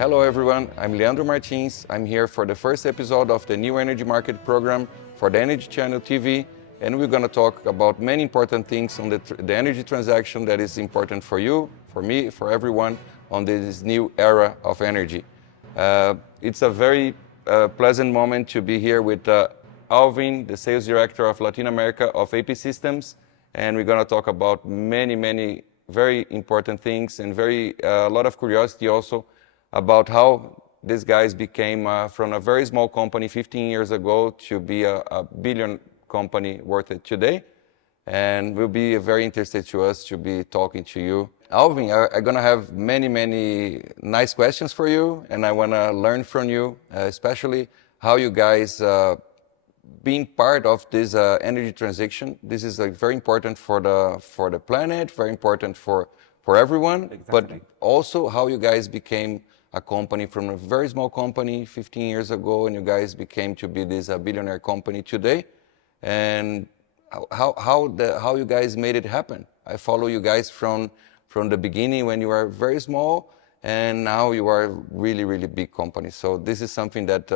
Hello everyone, I'm Leandro Martins. I'm here for the first episode of the new energy market program for the Energy Channel TV, and we're going to talk about many important things on the energy transaction that is important for you, for me, for everyone on this new era of energy. It's a very pleasant moment to be here with Alvin, the sales director of Latin America of APsystems, and we're going to talk about many very important things and a lot of curiosity also about how these guys became from a very small company 15 years ago to be a billion company worth it today. And will be very interested to us to be talking to you. Alvin, I'm going to have many nice questions for you, and I want to learn from you, especially how you guys being part of this energy transition. This is very important for the planet, very important for everyone, exactly. But also how you guys became a company from a very small company 15 years ago, and you guys became to be this billionaire company today, and how you guys made it happen. I follow you guys from the beginning when you were very small, and now you are really big company. So this is something that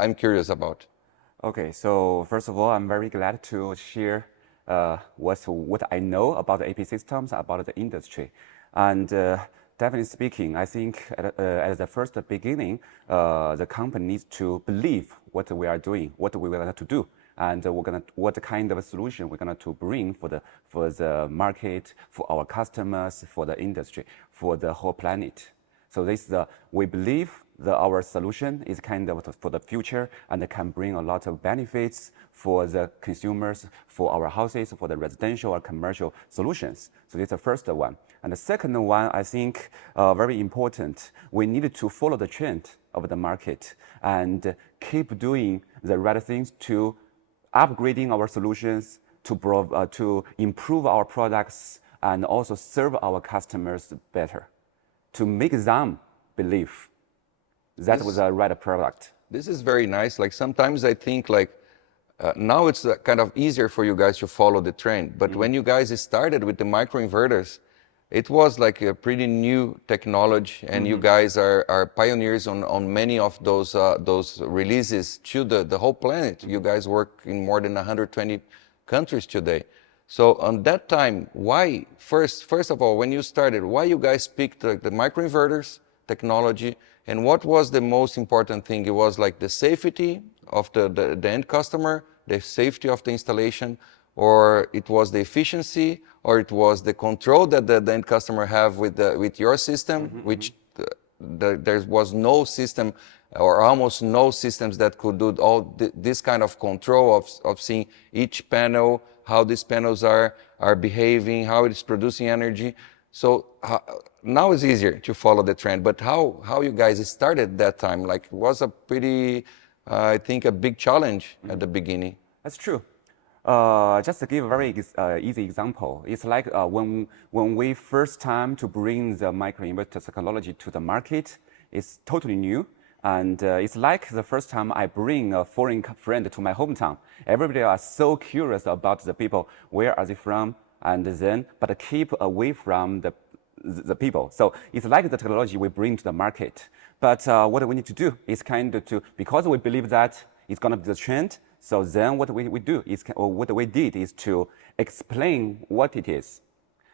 I'm curious about. Okay, so first of all, I'm very glad to share what I know about the APsystems, about the industry, and definitely speaking, I think at the first beginning, the company needs to believe what we are doing, what we are going to do, and what kind of solution we're going to bring for the market, for our customers, for the industry, for the whole planet. So we believe our solution is kind of for the future, and it can bring a lot of benefits for the consumers, for our houses, for the residential or commercial solutions. So this is the first one. And the second one, I think, very important. We need to follow the trend of the market and keep doing the right things to upgrading our solutions, to improve our products, and also serve our customers better, to make them believe that was the right product. This is very nice. Like sometimes I think now it's kind of easier for you guys to follow the trend. But when you guys started with the microinverters, it was like a pretty new technology, and you guys are pioneers on many of those releases to the whole planet. You guys work in more than 120 countries today. So on that time, why, first of all, when you started, why you guys picked the microinverters technology, and what was the most important thing? It was like the safety of the end customer, the safety of the installation, or it was the efficiency, or it was the control that the end customer have with your system, which there was no system or almost no systems that could do all this kind of control of seeing each panel, how these panels are behaving, how it is producing energy. So now it's easier to follow the trend, but how you guys started that time? Like it was a pretty, I think, a big challenge at the beginning. That's true. Just to give a very easy example, it's like when we first time to bring the microinverter technology to the market, it's totally new. And it's like the first time I bring a foreign friend to my hometown. Everybody are so curious about the people, where are they from, and then, but keep away from the people. So it's like the technology we bring to the market. But what we need to do is kind of because we believe that it's going to be the trend, so then what we do is, or what we did is to explain what it is,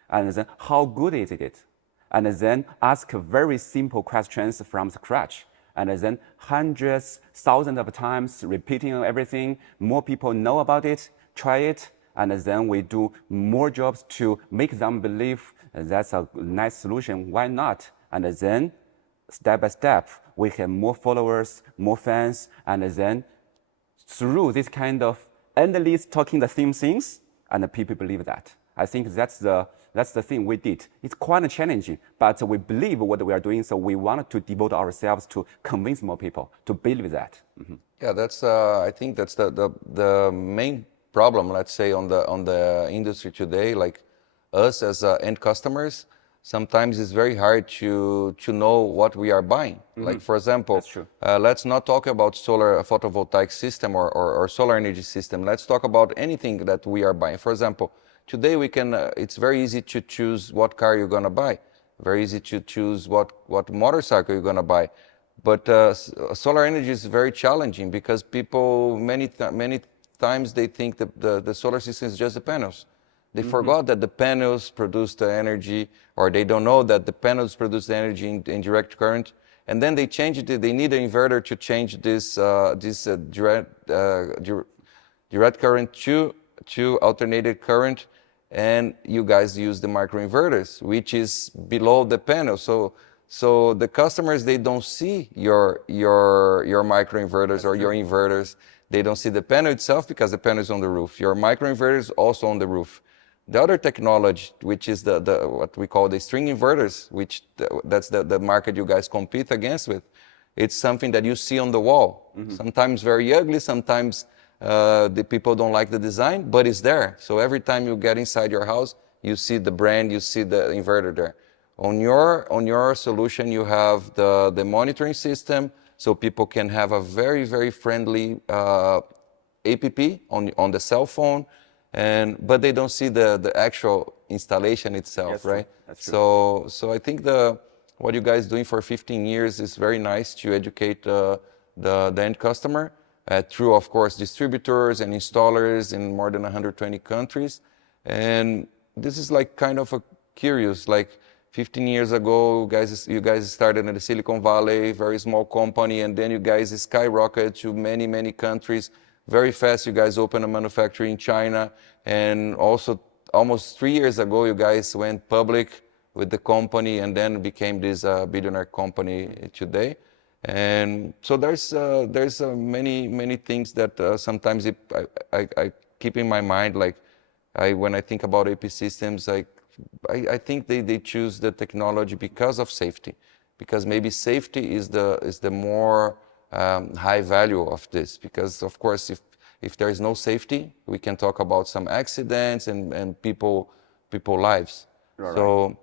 and then how good is it, and then ask very simple questions from scratch, and then hundreds, thousands of times repeating everything. More people know about it, try it, and then we do more jobs to make them believe that's a nice solution. Why not? And then step by step, we have more followers, more fans, and then through this kind of endless talking the same things, and people believe that. I think that's the thing we did. It's quite challenging, but we believe what we are doing, so we want to devote ourselves to convince more people to believe that. Yeah, that's I think that's the main problem, let's say, on the industry today. Like us as end customers, sometimes it's very hard to know what we are buying. Like for example, let's not talk about solar photovoltaic system or solar energy system. Let's talk about anything that we are buying. For example, today we can it's very easy to choose what car you're going to buy. very easy to choose what motorcycle you're going to buy. But solar energy is very challenging because people many times they think the solar system is just the panels. They forgot that the panels produce the energy, or they don't know that the panels produce the energy in direct current. And then they change it. They need an inverter to change this direct current to alternated current. And you guys use the microinverters, which is below the panel. So the customers, they don't see your microinverters or your inverters. They don't see the panel itself because the panel is on the roof. Your microinverter is also on the roof. The other technology, which is what we call the string inverters, that's the market you guys compete against with, it's something that you see on the wall. Sometimes very ugly, sometimes the people don't like the design, but it's there. So every time you get inside your house, you see the brand, you see the inverter there. On your solution, you have the monitoring system, so people can have a very, very friendly app on the cell phone, but they don't see the actual installation itself, Yes, right? That's true. So I think what you guys doing for 15 years is very nice to educate the end customer through, of course, distributors and installers in more than 120 countries. And this is like kind of a curious, like 15 years ago, you guys started in the Silicon Valley, very small company, and then you guys skyrocketed to many, many countries. Very fast, you guys opened a manufacturing in China, and also almost 3 years ago, you guys went public with the company and then became this billionaire company today. And so there's many things that sometimes I keep in my mind. Like when I think about APsystems, I think they choose the technology because of safety, because maybe safety is the more high value of this. Because of course, if there is no safety, we can talk about some accidents and people lives. Right. So,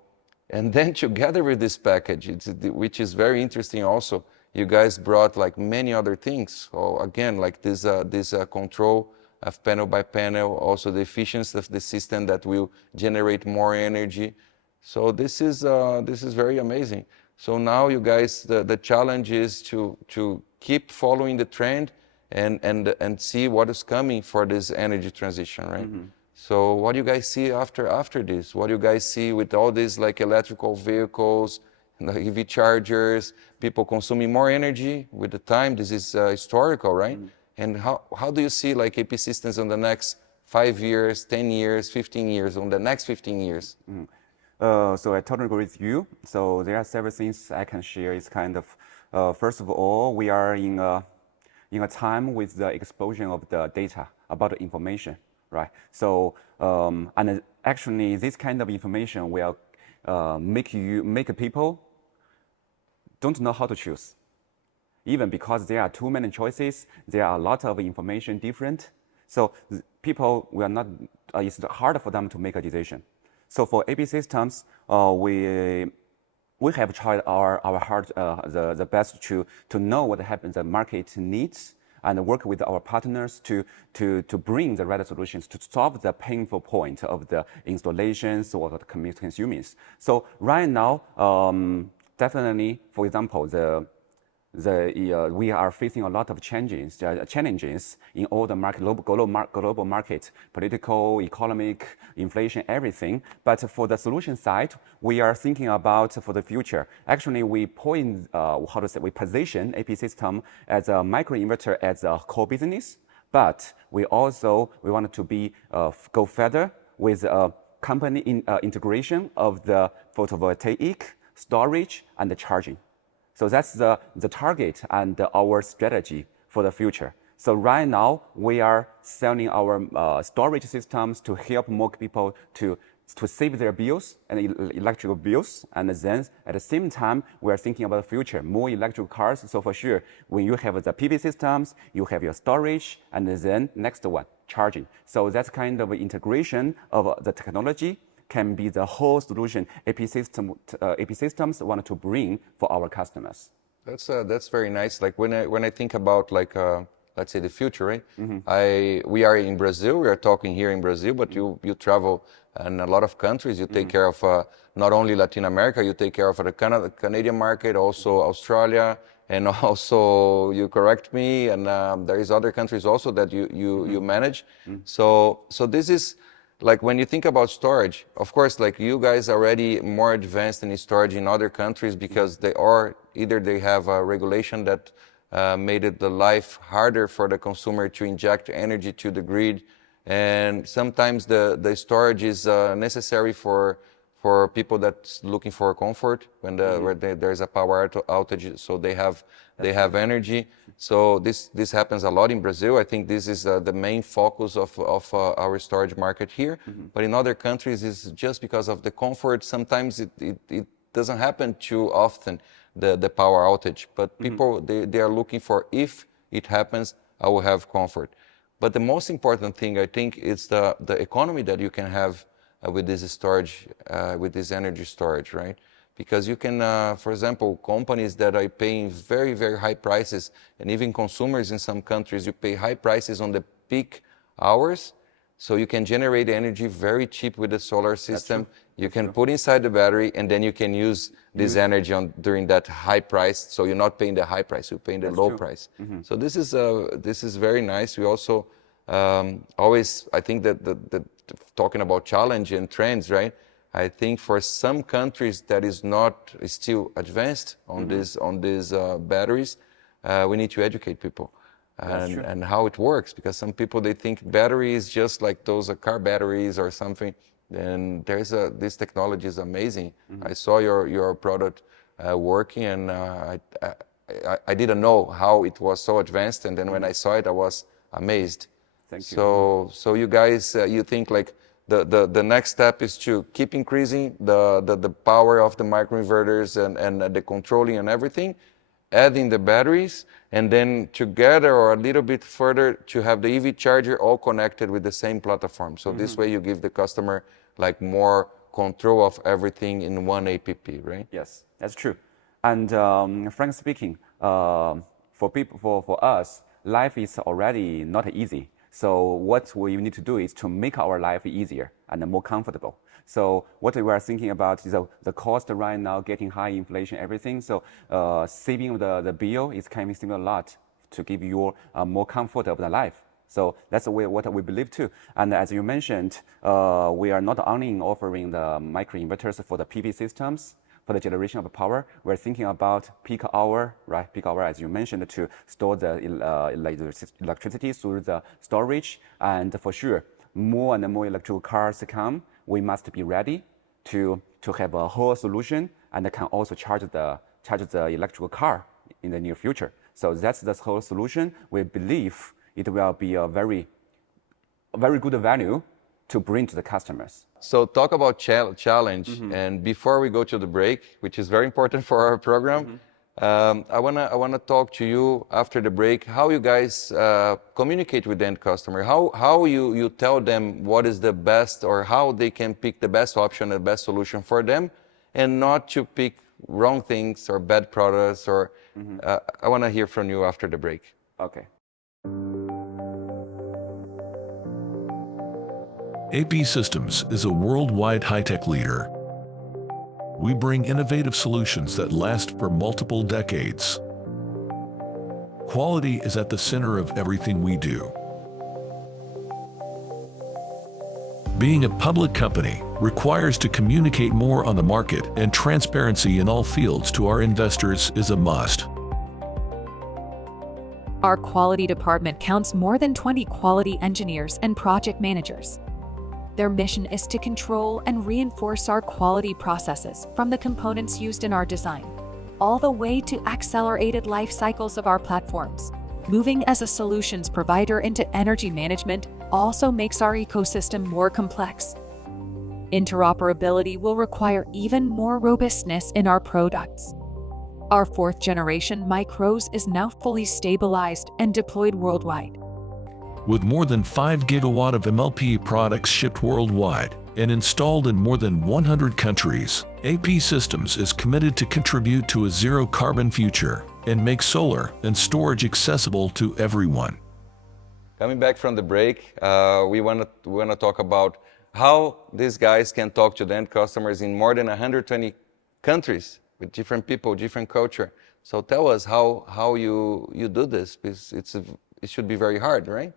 and then together with this package, which is very interesting also, you guys brought like many other things. So again, like this control of panel by panel, also the efficiency of the system that will generate more energy. So this is very amazing. So now you guys, the challenge is to keep following the trend and see what is coming for this energy transition, right? So what do you guys see after this? What do you guys see with all these like electrical vehicles, and the EV chargers, people consuming more energy with the time? This is historical, right? And how do you see like APsystems on the next 5 years, 10 years, 15 years, on the next 15 years? So I totally agree with you. So there are several things I can share. It's kind of, first of all, we are in a time with the explosion of the data about the information, right? So, and actually this kind of information will make people don't know how to choose. Even because there are too many choices, there are a lot of information different. So people will not, it's hard for them to make a decision. So for APsystems, we have tried our hard, the best to know what happens, the market needs, and work with our partners to bring the right solutions to solve the painful point of the installations or the consumers. So right now, definitely, for example, we are facing a lot of challenges in all the global market, political, economic, inflation, everything. But for the solution side, we are thinking about for the future. Actually, we position APsystem as a microinverter as a core business, but we wanted to go further with company integration of the photovoltaic, storage, and the charging. So that's the target and our strategy for the future. So right now, we are selling our storage systems to help more people to save their bills and electrical bills. And then at the same time, we are thinking about the future, more electric cars. So for sure, when you have the PV systems, you have your storage, and then next one, charging. So that's kind of integration of the technology can be the whole solution APsystems wanted to bring for our customers. That's very nice. Like when I think about like a let's say, the future, right? We are in Brazil. We are talking here in Brazil, but you travel in a lot of countries. You take care of not only Latin America. You take care of the Canadian market, also Australia, and also you correct me. And there is other countries also that you manage. So this is. Like when you think about storage, of course, like you guys are already more advanced in storage in other countries because either they have a regulation that made it the life harder for the consumer to inject energy to the grid, and sometimes the storage is necessary for people that's looking for comfort when where there's a power outage, so they have energy. So this happens a lot in Brazil. I think this is the main focus of our storage market here. But in other countries, it's just because of the comfort. Sometimes it doesn't happen too often, the power outage. But people, they are looking for, if it happens, I will have comfort. But the most important thing, I think, is the economy that you can have with this storage, with this energy storage, right? Because you can, for example, companies that are paying very, very high prices, and even consumers in some countries, you pay high prices on the peak hours, so you can generate energy very cheap with the solar system. You can put inside the battery, and then you can use this energy during that high price, so you're not paying the high price, you're paying the low price. So this is very nice. We also always, I think that talking about challenge and trends, right? I think for some countries that is not still advanced on these batteries, we need to educate people and how it works, because some people, they think battery is just like those car batteries or something. And this technology is amazing. I saw your product working, and I didn't know how it was so advanced. And then when I saw it, I was amazed. Thank you. So you guys, you think like the next step is to keep increasing the power of the microinverters and the controlling and everything, adding the batteries, and then together or a little bit further to have the EV charger all connected with the same platform. So this way you give the customer like more control of everything in one app, right? Yes, that's true. And frankly speaking, for us, life is already not easy. So what we need to do is to make our life easier and more comfortable. So what we are thinking about is the cost right now, getting high inflation, everything. So saving the bill is coming a lot to give you more comfort of the life. So that's the way what we believe too. And as you mentioned, we are not only offering the microinverters for the PV systems, for the generation of power, we're thinking about peak hour, right? Peak hour, as you mentioned, to store the electricity through the storage. And for sure, more and more electrical cars come, we must be ready to have a whole solution, and can also charge the electrical car in the near future. So that's the whole solution. We believe it will be a very good value to bring to the customers. So talk about challenge, and before we go to the break, which is very important for our program, I wanna talk to you after the break, how you guys communicate with the end customer, how you tell them what is the best, or how they can pick the best option, the best solution for them, and not to pick wrong things or bad products, or I wanna hear from you after the break. Okay. APsystems is a worldwide high-tech leader. We bring innovative solutions that last for multiple decades. Quality is at the center of everything we do. Being a public company requires to communicate more on the market, and transparency in all fields to our investors is a must. Our quality department counts more than 20 quality engineers and project managers. Their mission is to control and reinforce our quality processes from the components used in our design, all the way to accelerated life cycles of our platforms. Moving as a solutions provider into energy management also makes our ecosystem more complex. Interoperability will require even more robustness in our products. Our 4th generation micros is now fully stabilized and deployed worldwide. With more than 5 gigawatt of MLPE products shipped worldwide and installed in more than 100 countries, APsystems is committed to contribute to a zero-carbon future and make solar and storage accessible to everyone. Coming back from the break, we want to talk about how these guys can talk to the end customers in more than 120 countries with different people, different culture. So tell us how you do this, because it should be very hard, right?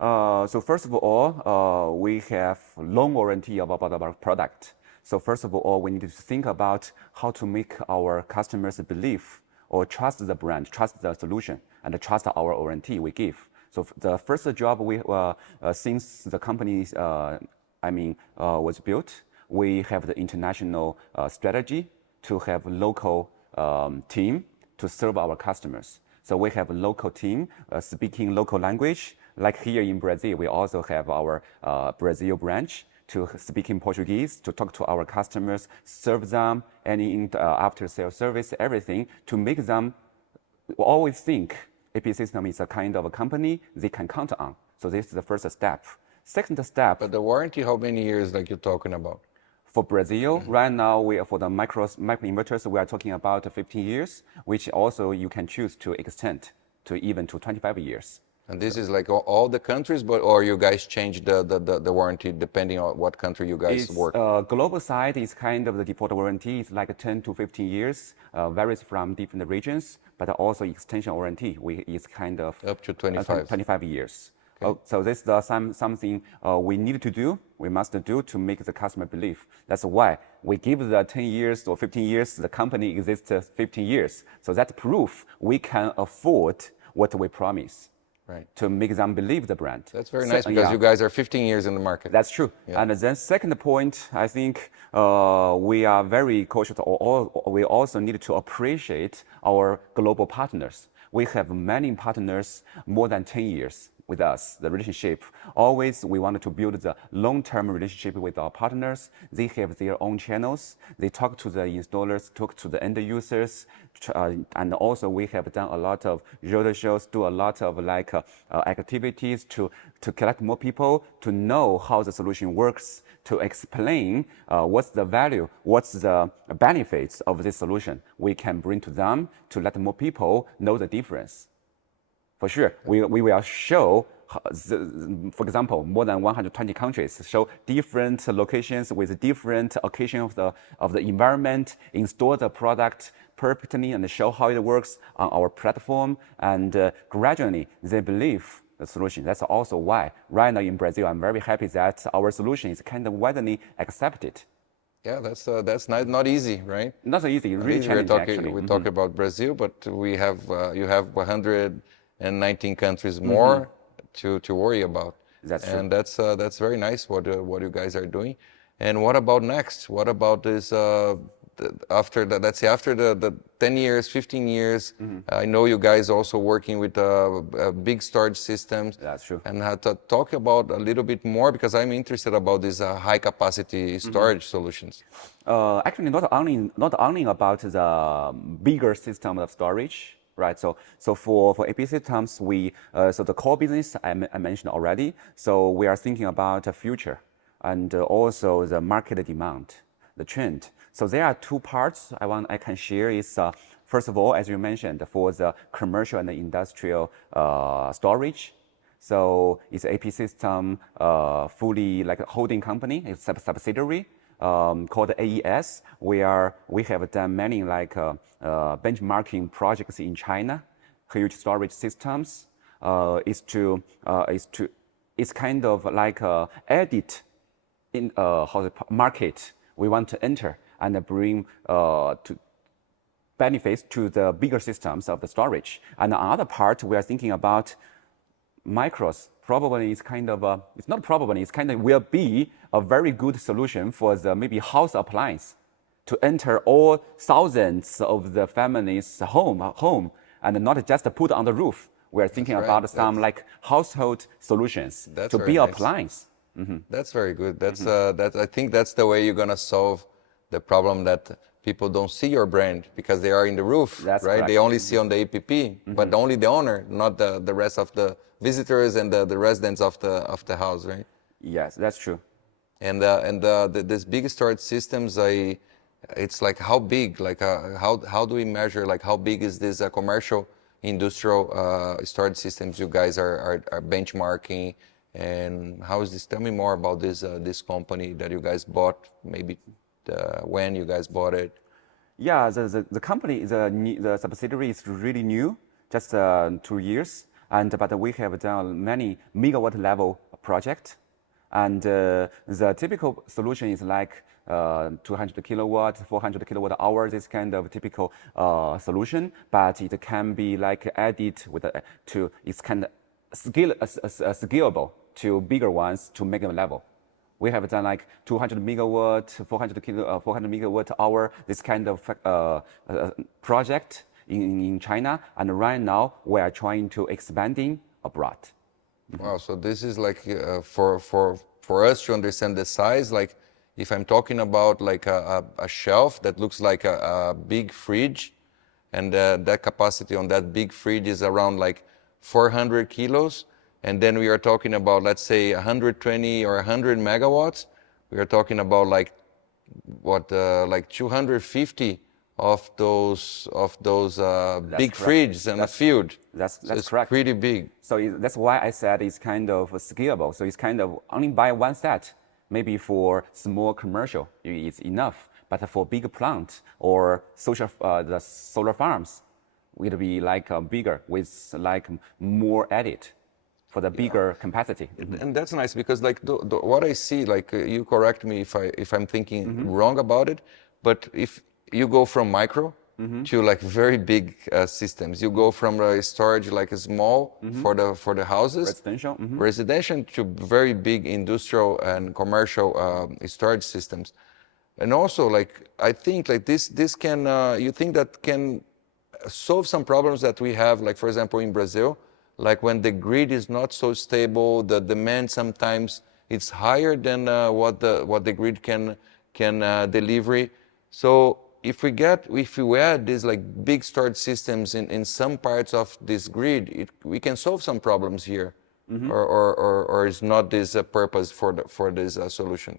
So first of all, we have long warranty about our product. So first of all, we need to think about how to make our customers believe or trust the brand, trust the solution, and trust our warranty we give. So the first job we, since the company, was built, we have the international strategy to have local team to serve our customers. So we have a local team speaking local language. Like here in Brazil, we also have our Brazil branch to speak in Portuguese, to talk to our customers, serve them, any after-sales service, everything, to make them always think APsystems is a kind of a company they can count on. So this is the first step. Second step. But the warranty, how many years like you're talking about? For Brazil, right now, for the microinverters, we are talking about 15 years, which also you can choose to extend to even to 25 years. And this is like all the countries, or you guys change the warranty depending on what country you guys work? Global side is kind of the default warranty. It's like 10 to 15 years, varies from different regions, but also extension warranty is kind of up to 25 years. Okay. So this is something we need to do, we must do to make the customer believe. That's why we give the 10 years or 15 years, the company exists 15 years. So that's proof we can afford what we promise. Right. To make them believe the brand. That's very nice because you guys are 15 years in the market. That's true. Yeah. And then second point, I think we are very cautious, we also need to appreciate our global partners. We have many partners more than 10 years with us, the relationship. Always we wanted to build the long-term relationship with our partners. They have their own channels. They talk to the installers, talk to the end users, and also we have done a lot of road shows, do a lot of activities to collect more people, to know how the solution works, to explain what's the value, what's the benefits of this solution we can bring to them to let more people know the difference. For sure, we will show, for example, more than 120 countries, show different locations with different occasion of the environment, install the product perfectly and show how it works on our platform, and gradually they believe the solution. That's also why right now in Brazil, I'm very happy that our solution is kind of widely accepted. Yeah, that's not easy, right? Not so easy, really challenging actually. We talk about Brazil, but we have you have 119 countries more to worry about. That's true. And that's very nice what you guys are doing. And what about next? What about this after the, let's say after the 10 years, 15 years? I know you guys also working with big storage systems. That's true. And to talk about a little bit more, because I'm interested about these high capacity storage solutions. Actually, not only about the bigger system of storage. Right, so for APsystems, so the core business I mentioned already. So we are thinking about the future and also the market demand, the trend. So there are two parts I can share. Is first of all, as you mentioned, for the commercial and the industrial storage. So it's APsystems fully like a holding company. It's a subsidiary. Called AES. We have done many benchmarking projects in China, huge storage systems. It's kind of like edit in market we want to enter and bring to benefits to the bigger systems of the storage. And the other part we are thinking about micros. Probably it's kind of it's not probably, it's kind of will be a very good solution for the maybe house appliance to enter all thousands of the families' home and not just put on the roof. We are thinking about some like household solutions to be appliance. That's very good. That's I think that's the way you're gonna solve the problem that people don't see your brand because they are in the roof, that's right? Correct. They only see on the APP, but only the owner, not the rest of the visitors and the residents of the house, right? Yes, that's true. And this big storage systems, it's like how big? Like how do we measure? Like how big is this commercial industrial storage systems you guys are benchmarking, and how is this? Tell me more about this company that you guys bought, maybe when you guys bought it. Yeah, the company, the subsidiary is really new, just 2 years, but we have done many megawatt level projects. And the typical solution is like 200 kilowatt, 400 kilowatt hours, this kind of typical solution, but it can be like added with it's kind of scalable to bigger ones to make them level. We have done like 200 megawatt, 400 megawatt hour, this kind of project in China, and right now we are trying to expanding abroad. Wow, so this is like for us to understand the size, like if I'm talking about like a shelf that looks like a big fridge, and that capacity on that big fridge is around like 400 kilos, and then we are talking about, let's say, 120 or 100 megawatts, we are talking about like what, like 250 of those big fridges in a field. That's so it's correct. Pretty big. So that's why I said it's kind of scalable. So it's kind of only buy one set. Maybe for small commercial, it's enough. But for big plant or the solar farms, it will be like bigger with like more added for the bigger capacity. And that's nice because like what I see, like you correct me if I'm thinking wrong about it, but if you go from micro to like very big systems, you go from storage like a small for the houses, residential to very big industrial and commercial storage systems. And also, like I think like this can you think that can solve some problems that we have, like for example in Brazil, like when the grid is not so stable, the demand sometimes it's higher than what the grid can deliver. So if we add these like big storage systems in some parts of this grid, we can solve some problems here, or is not this a purpose for this solution?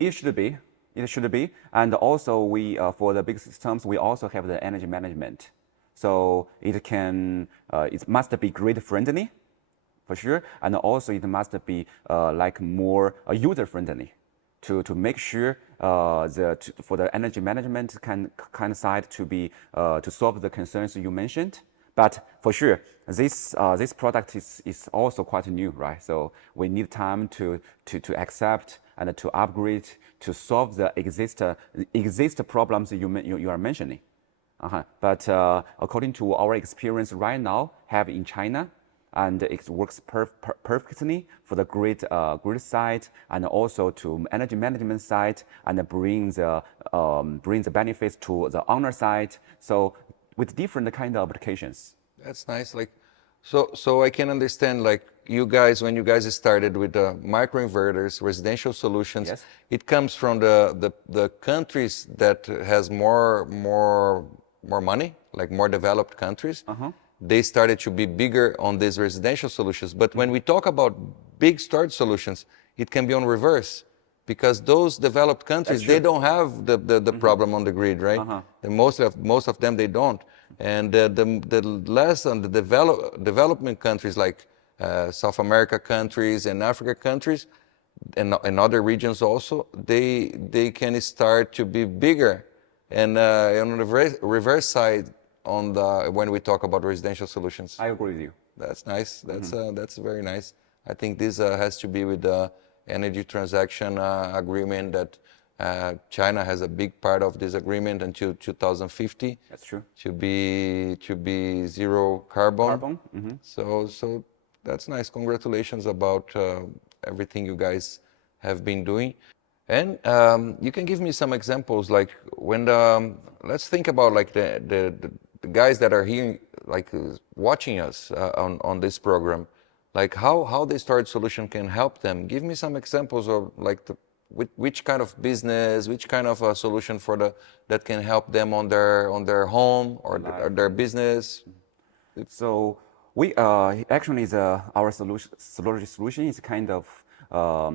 It should be. It should be. And also we for the big systems, we also have the energy management. So it must be grid friendly, for sure, and also it must be like more user friendly, to make sure for the energy management kind of side to solve the concerns you mentioned. But for sure, this product is also quite new, right? So we need time to accept and to upgrade to solve the exist problems you are mentioning. But according to our experience right now, have in China, and it works perfectly for the grid side and also to energy management side, and brings the benefits to the owner side. So with different kind of applications. That's nice. Like, so I can understand like you guys, when you guys started with the microinverters, residential solutions, yes. It comes from the countries that has more money, like more developed countries. They started to be bigger on these residential solutions. But when we talk about big storage solutions, it can be on reverse, because those developed countries, they don't have the problem on the grid, right? Most of them, they don't. And the less on the development countries like South America countries and Africa countries and other regions also, they can start to be bigger. And on the reverse side, when we talk about residential solutions. I agree with you. That's nice. That's very nice. I think this has to be with the energy transaction agreement that China has a big part of this agreement until 2050. That's true. To be zero carbon. So that's nice. Congratulations about everything you guys have been doing. And you can give me some examples, like when let's think about like the guys that are here, like watching us on this program, like how the storage solution can help them. Give me some examples of like which kind of business, which kind of a solution that can help them on their home or their business. So we actually our solution is kind of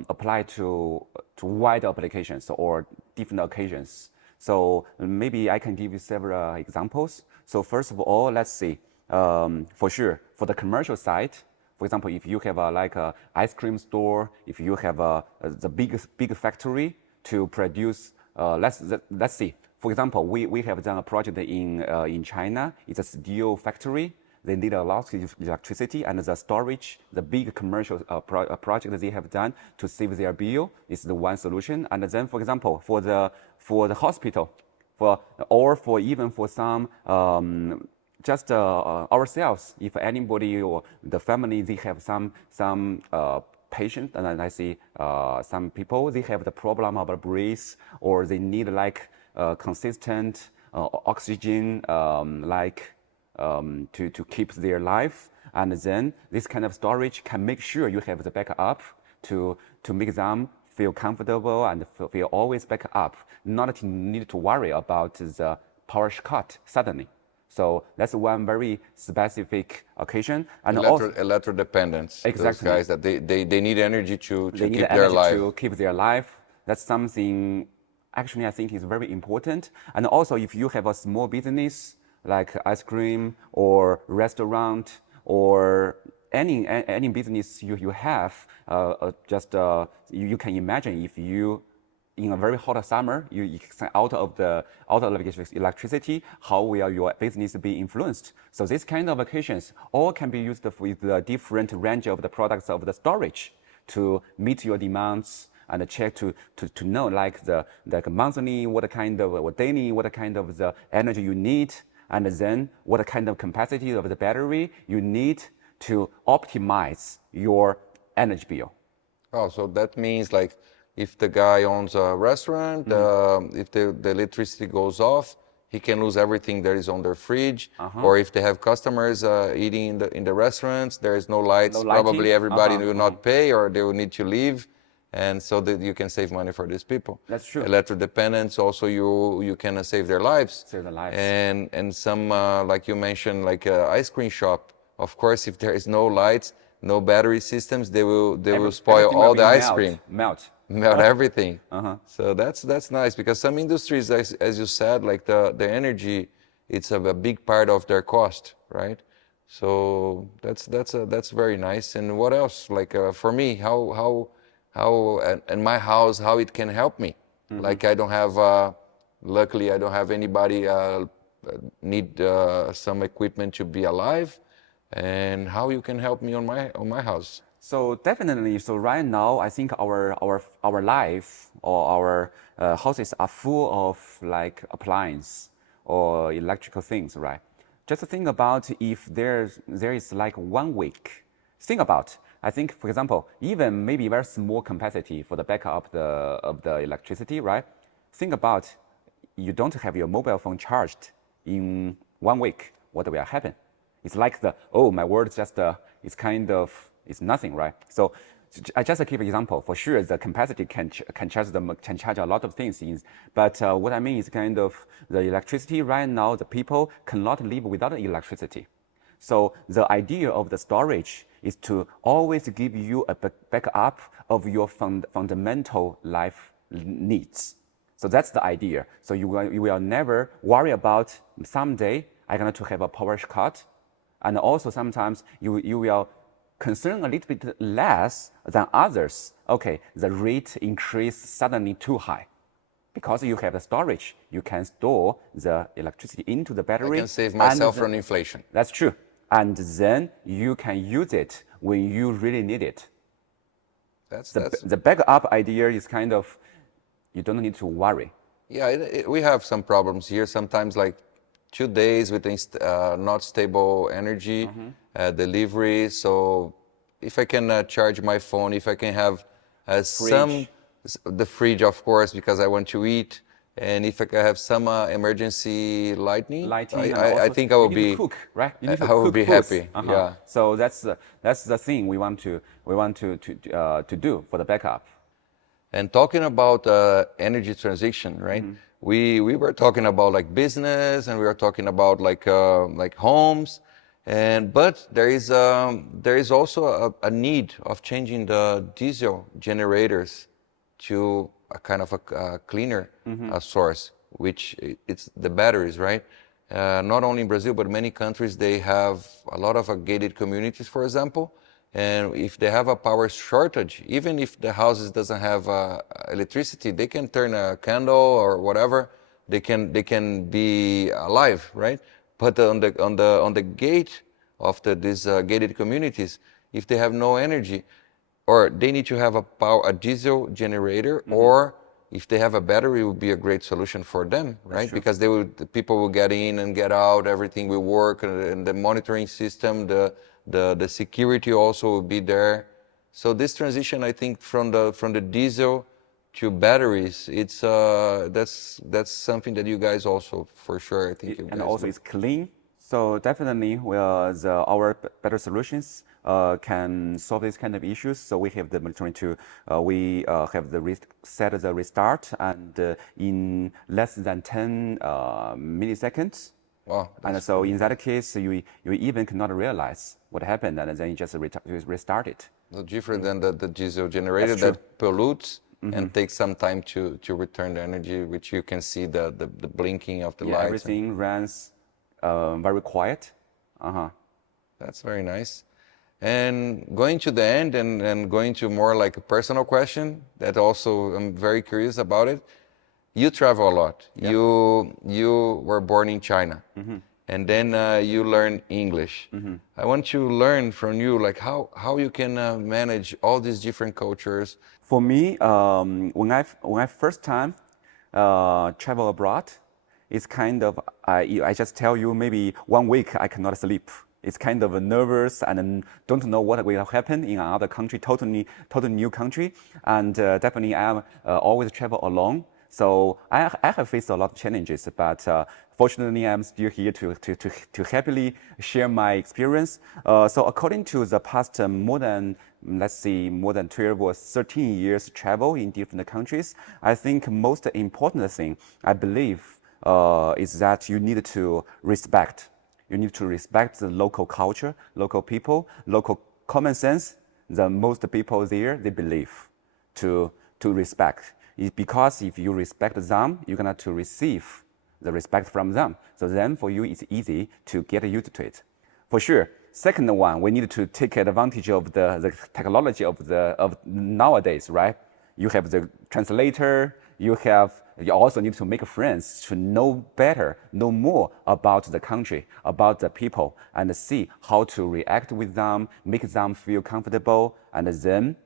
applied to wide applications or different occasions. So maybe I can give you several examples. So first of all, let's see. for sure, for the commercial side, for example, if you have like a ice cream store, if you have the big factory to produce, let's see. For example, we have done a project in China. It's a steel factory. They need a lot of electricity, and the storage, the big commercial project that they have done to save their bill is the one solution. And then, for example, for the hospital, for even for some just ourselves, if anybody or the family, they have some patient, and I see some people, they have the problem of breathe, or they need like consistent oxygen, to keep their life. And then this kind of storage can make sure you have the backup to make them feel comfortable and feel always back up, not to need to worry about the power cut suddenly. So that's one very specific occasion. And electro dependence. Exactly. Those guys that they need energy to they keep need their energy life. to keep their life. That's something actually I think is very important. And also if you have a small business like ice cream or restaurant or any business you have, you can imagine if you in a very hot summer, you out of electricity, how will your business be influenced? So this kind of occasions all can be used with the different range of the products of the storage to meet your demands and check to know like the monthly, what kind of, or daily, what kind of the energy you need, and then what kind of capacity of the battery you need to optimize your energy bill. Oh, so that means like if the guy owns a restaurant, if the electricity goes off, he can lose everything that is on their fridge. Or if they have customers eating in the restaurants, there is no lights, probably everybody will not pay or they will need to leave. And so that you can save money for these people. That's true. Electro dependence, also you can save their lives. Save their lives. And some, like you mentioned, like an ice cream shop, of course, if there is no lights, no battery systems, they will spoil all the ice cream. Melt Everything. So that's nice, because some industries, as you said, like the energy, it's a big part of their cost, right? So that's very nice. And what else? Like for me, how in my house, how it can help me? Like I don't have, luckily I don't have anybody need some equipment to be alive, and how you can help me on my house. So definitely, so right now, I think our life or our houses are full of like appliance or electrical things, right? Just think about if there is like 1 week. Think about, I think, for example, even maybe very small capacity for the backup of the electricity, right? Think about you don't have your mobile phone charged in 1 week. What will happen? It's like my world just it's nothing, right? So I just give an example. For sure, the capacity can charge a lot of things. But what I mean is kind of the electricity right now, the people cannot live without electricity. So the idea of the storage is to always give you a backup of your fundamental life needs. So that's the idea. So you will never worry about someday I'm going to have a power cut. And also sometimes you will concern a little bit less than others. Okay, the rate increase suddenly too high. Because you have the storage, you can store the electricity into the battery. I can save myself from inflation. That's true. And then you can use it when you really need it. The backup idea is kind of, you don't need to worry. Yeah, we have some problems here. Sometimes like 2 days with not stable energy delivery. So if I can charge my phone, if I can have the fridge, of course, because I want to eat, and if I can have some emergency lighting, I think I will be cook, right? You need to I will cook be foods. happy. Yeah. So that's the thing we want to do for the backup. And talking about energy transition, right? We were talking about like business, and we were talking about like homes, but there is also a need of changing the diesel generators to a kind of a cleaner source, which it's the batteries, right? not only in Brazil, but many countries, they have a lot of gated communities, for example. And if they have a power shortage, even if the houses doesn't have electricity, they can turn a candle or whatever. They can be alive, right? But on the gate of these gated communities, if they have no energy, or they need to have a diesel generator, or if they have a battery, it would be a great solution for them, right? Because the people will get in and get out, everything will work, and the monitoring system, the security also will be there. So this transition, I think, from the diesel to batteries, it's that's something that you guys also, for sure, I think you guys And also do. it's clean. So definitely our better solutions can solve these kind of issues. So we have the monitoring to, we have set the restart, and in less than 10 milliseconds. Wow, And so in that case, you even cannot realize what happened, and then you just restart it. no different than the diesel generator That's true. that pollutes and takes some time to return the energy, which you can see the blinking of the Yeah, lights. everything runs very quiet. That's very nice. And going to the end and going to more like a personal question that also I'm very curious about it. You travel a lot. Yeah. You were born in China, and then you learn English. I want to learn from you, like how you can manage all these different cultures. For me, when I first time travel abroad, it's kind of I just tell you, maybe 1 week I cannot sleep. It's kind of nervous and don't know what will happen in another country, totally new country, and definitely I always travel alone. So I have faced a lot of challenges, but fortunately I'm still here to happily share my experience. So according to the past more than 12 or 13 years travel in different countries, I think most important thing I believe is that you need to respect. You need to respect the local culture, local people, local common sense. The most people there, they believe to respect. Because if you respect them, you're going to receive the respect from them. So then for you, it's easy to get used to it. For sure. Second one, we need to take advantage of the technology of nowadays, right? You have the translator, you also need to make friends to know better, know more about the country, about the people, and see how to react with them, make them feel comfortable, and then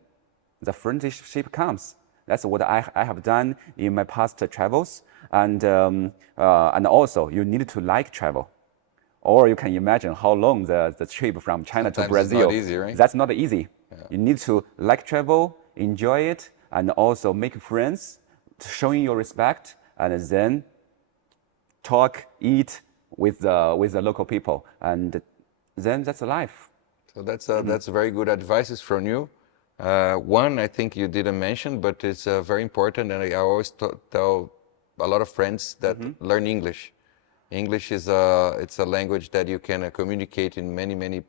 the friendship comes. That's what I have done in my past travels, and also you need to like travel, or you can imagine how long the trip from China Sometimes to Brazil. it's not easy, right? That's not easy. Yeah. You need to like travel, enjoy it, and also make friends, showing your respect, and then talk, eat with the local people, and then that's life. So that's very good advices from you. One, I think you didn't mention, but it's very important, and I always tell a lot of friends that learn English. English is it's a language that you can communicate in many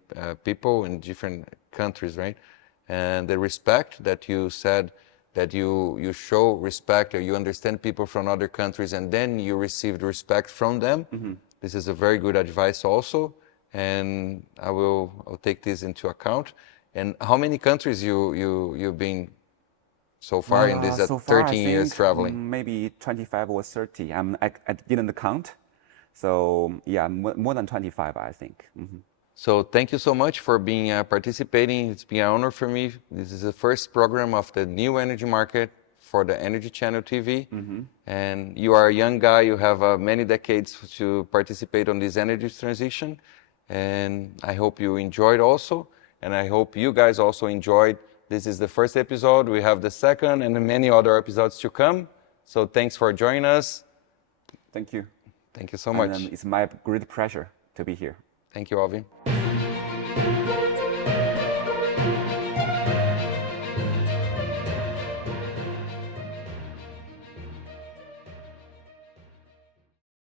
people in different countries, right? And the respect that you said, that you show respect, or you understand people from other countries, and then you received respect from them. This is a very good advice also, and I'll take this into account. And how many countries you've been so far in this So far, 13 I years think traveling? maybe 25 or 30. I didn't count. So yeah, more than 25, I think. So thank you so much for being participating. It's been an honor for me. This is the first program of the new energy market for the Energy Channel TV. And you are a young guy. You have many decades to participate on this energy transition. And I hope you enjoyed also. And I hope you guys also enjoyed. This is the first episode. We have the second and many other episodes to come. So thanks for joining us. Thank you. Thank you so much. And, it's my great pleasure to be here. Thank you, Alvin.